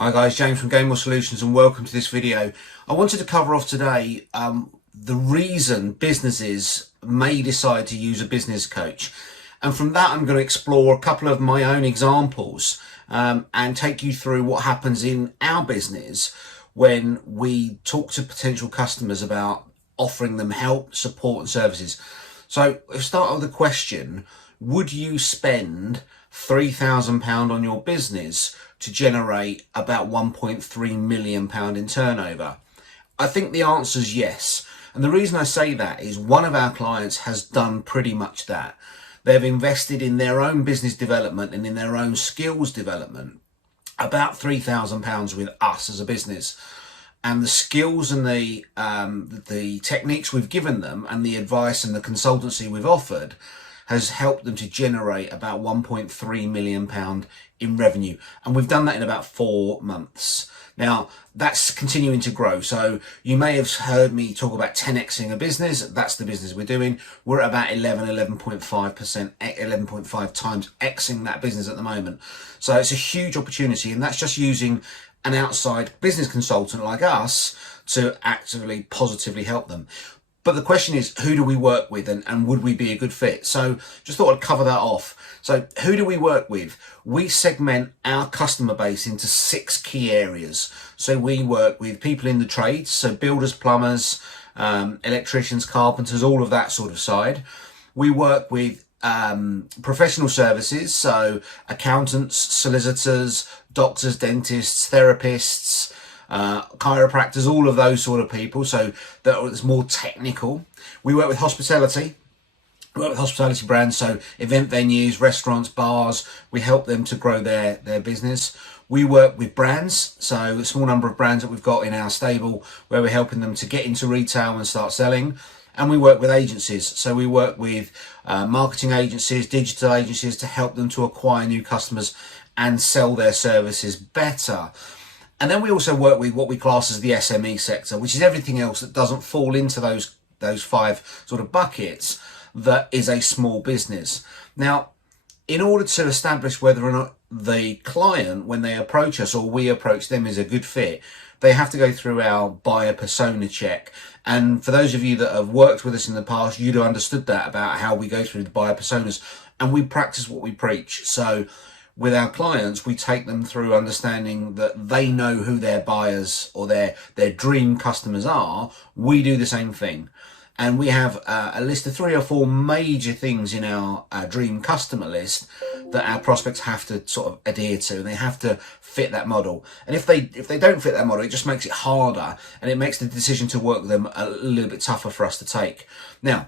Hi guys, James from Gainmore Solutions and welcome to this video. I wanted to cover off today the reason businesses may decide to use a business coach. And from that I'm going to explore a couple of my own examples and take you through what happens in our business when we talk to potential customers about offering them help, support and services. So we'll start with the question, would you spend £3,000 on your business to generate about £1.3 million in turnover? I think the answer is yes. And the reason I say that is one of our clients has done pretty much that. They've invested in their own business development and in their own skills development about £3,000 with us as a business. And the skills and the techniques we've given them and the advice and the consultancy we've offered has helped them to generate about £1.3 million in revenue. And we've done that in about 4 months. Now, that's continuing to grow. So you may have heard me talk about 10xing a business. That's the business we're doing. We're at about 11.5%, 11.5 times xing that business at the moment. So it's a huge opportunity, and that's just using an outside business consultant like us to actively, positively help them. But the question is, who do we work with and would we be a good fit? So just thought I'd cover that off. So who do we work with? We segment our customer base into 6 key areas. So we work with people in the trades, so builders, plumbers, electricians, carpenters, all of that sort of side. We work with professional services, so accountants, solicitors, doctors, dentists, therapists, chiropractors, all of those sort of people, so that's more technical. We work with hospitality. We work with hospitality brands, so event venues, restaurants, bars. We help them to grow their business. We work with brands, so a small number of brands that we've got in our stable where we're helping them to get into retail and start selling. And we work with agencies, so we work with marketing agencies, digital agencies to help them to acquire new customers and sell their services better. And then we also work with what we class as the SME sector, which is everything else that doesn't fall into those 5 sort of buckets that is a small business. Now, in order to establish whether or not the client, when they approach us or we approach them, is a good fit, they have to go through our buyer persona check. And for those of you that have worked with us in the past, you'd have understood that about how we go through the buyer personas, and we practice what we preach. So with our clients, we take them through understanding that they know who their buyers or their dream customers are. We do the same thing. And we have a list of 3 or 4 major things in our dream customer list that our prospects have to sort of adhere to, and they have to fit that model. And if they don't fit that model, it just makes it harder, and it makes the decision to work with them a little bit tougher for us to take. Now,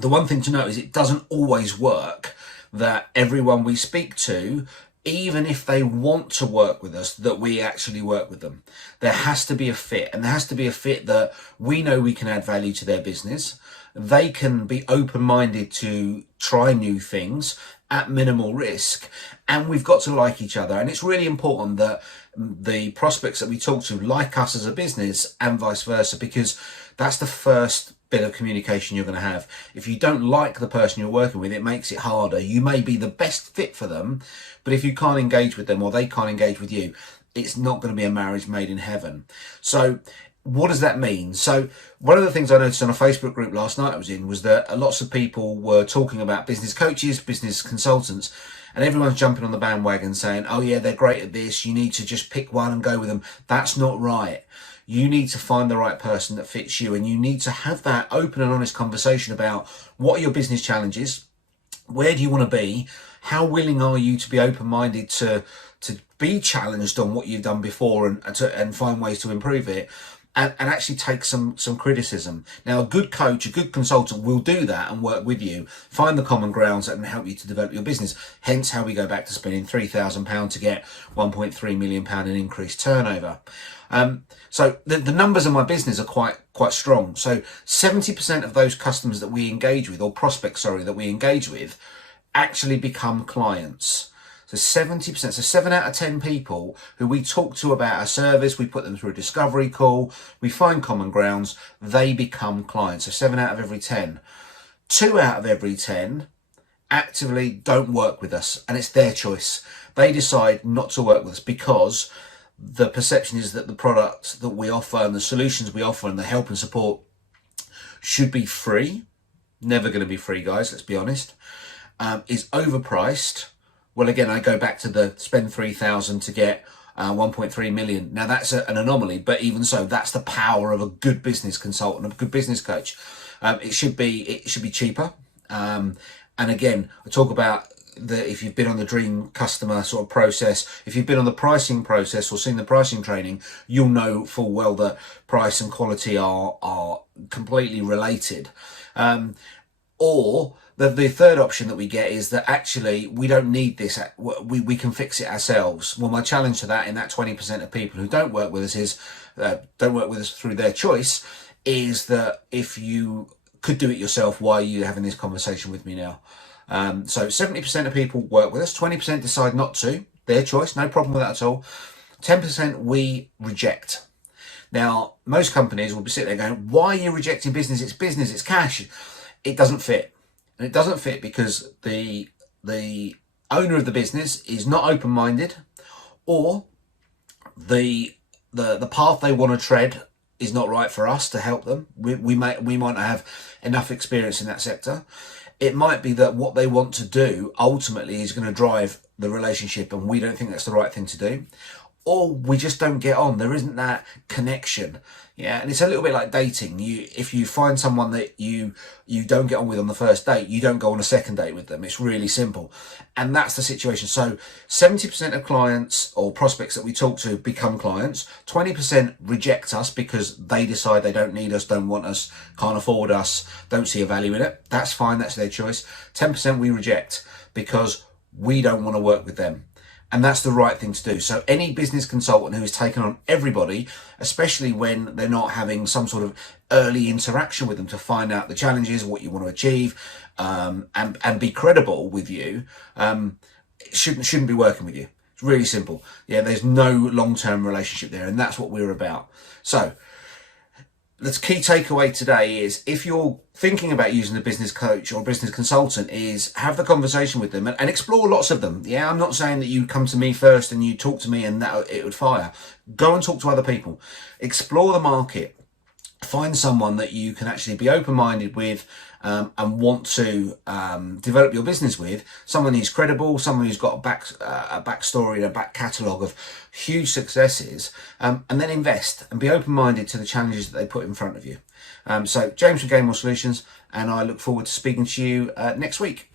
the one thing to note is it doesn't always work that everyone we speak to, even if they want to work with us, that we actually work with them. There has to be a fit, and there has to be a fit that we know we can add value to their business. They can be open-minded to try new things at minimal risk, and we've got to like each other. And it's really important that the prospects that we talk to like us as a business and vice versa, because that's the first bit of communication you're going to have. If you don't like the person you're working with, it makes it harder. You may be the best fit for them, but if you can't engage with them or they can't engage with you, it's not going to be a marriage made in heaven. So what does that mean? So one of the things I noticed on a Facebook group last night I was in was that lots of people were talking about business coaches, business consultants, and everyone's jumping on the bandwagon saying, oh yeah, they're great at this, you need to just pick one and go with them. That's not right. You need to find the right person that fits you, and you need to have that open and honest conversation about what are your business challenges, where do you want to be, how willing are you to be open-minded to be challenged on what you've done before and find ways to improve it, and actually take some criticism. Now, a good coach, a good consultant will do that and work with you, find the common grounds and help you to develop your business. Hence how we go back to spending £3,000 to get £1.3 million in increased turnover. So the numbers in my business are quite strong. So 70% of those customers that we engage with, or prospects, sorry, that we engage with, actually become clients. So 70%, so 7 out of 10 people who we talk to about a service, we put them through a discovery call, we find common grounds, they become clients. So 7 out of every 10. 2 out of every 10 actively don't work with us, and it's their choice. They decide not to work with us because the perception is that the product that we offer and the solutions we offer and the help and support should be free. Never going to be free, guys, let's be honest. Is overpriced. Well, again, I go back to the spend 3,000 to get 1.3 million. Now that's an anomaly, but even so, that's the power of a good business consultant, a good business coach. It should be cheaper. And again, I talk about if you've been on the dream customer sort of process, if you've been on the pricing process or seen the pricing training, you'll know full well that price and quality are completely related. Or the third option that we get is that actually we don't need this, we can fix it ourselves. Well, my challenge to that in that 20% of people who don't work with us is, don't work with us through their choice, is that if you could do it yourself, why are you having this conversation with me now? So 70% of people work with us, 20% decide not to, their choice, no problem with that at all. 10% we reject. Now, most companies will be sitting there going, why are you rejecting business? It's cash. It doesn't fit. And it doesn't fit because the owner of the business is not open-minded, or the path they want to tread is not right for us to help them. We might not have enough experience in that sector. It might be that what they want to do ultimately is going to drive the relationship and we don't think that's the right thing to do. Or we just don't get on. There isn't that connection. Yeah, and it's a little bit like dating. If you find someone that you don't get on with on the first date, you don't go on a second date with them. It's really simple. And that's the situation. So 70% of clients or prospects that we talk to become clients. 20% reject us because they decide they don't need us, don't want us, can't afford us, don't see a value in it. That's fine. That's their choice. 10% we reject because we don't want to work with them. And that's the right thing to do. So any business consultant who has taken on everybody, especially when they're not having some sort of early interaction with them to find out the challenges, what you want to achieve, and be credible with you, shouldn't be working with you. It's really simple. Yeah, there's no long-term relationship there, and that's what we're about. So the key takeaway today is, if you're thinking about using a business coach or business consultant, is have the conversation with them and explore lots of them. Yeah, I'm not saying that you come to me first and you talk to me and that it would fire. Go and talk to other people. Explore the market. Find someone that you can actually be open-minded with and want to develop your business with. Someone who's credible, someone who's got a backstory and a back catalogue of huge successes, and then invest and be open-minded to the challenges that they put in front of you. So James from Gainmore Solutions, and I look forward to speaking to you next week.